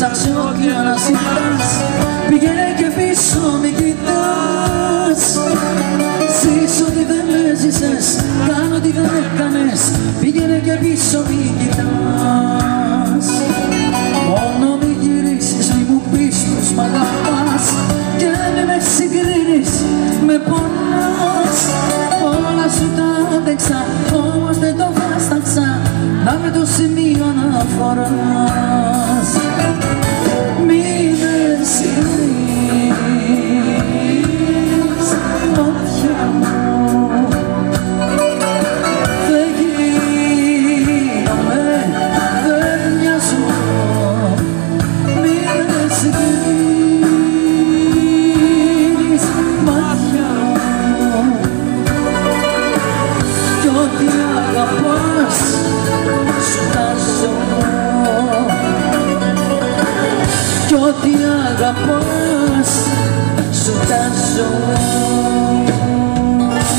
ψάξω και αναζητάς. Πήγαινε και πίσω μη κοιτάς. Ζεις ό,τι δεν έζησες, κάνω ό,τι δεν έκανες. Πήγαινε και πίσω μη κοιτάς. Μόνο μη γυρίσεις, μη μου πεις πως μ' αγαπάς. Και μη με συγκρίνεις, με πονάς. Όλα σου τα άντεξα, όμως δεν το βάσταξα. Να με το σημείο αναφοράς. Μη με συγκρίνεις, μάτια μου. Δεν γίνομαι, δεν μοιάζω. Μη με συγκρίνεις, μάτια μου. Κι ό,τι αγαπάς σου τάζω. Κι ό,τι αγαπάς σου τάζω.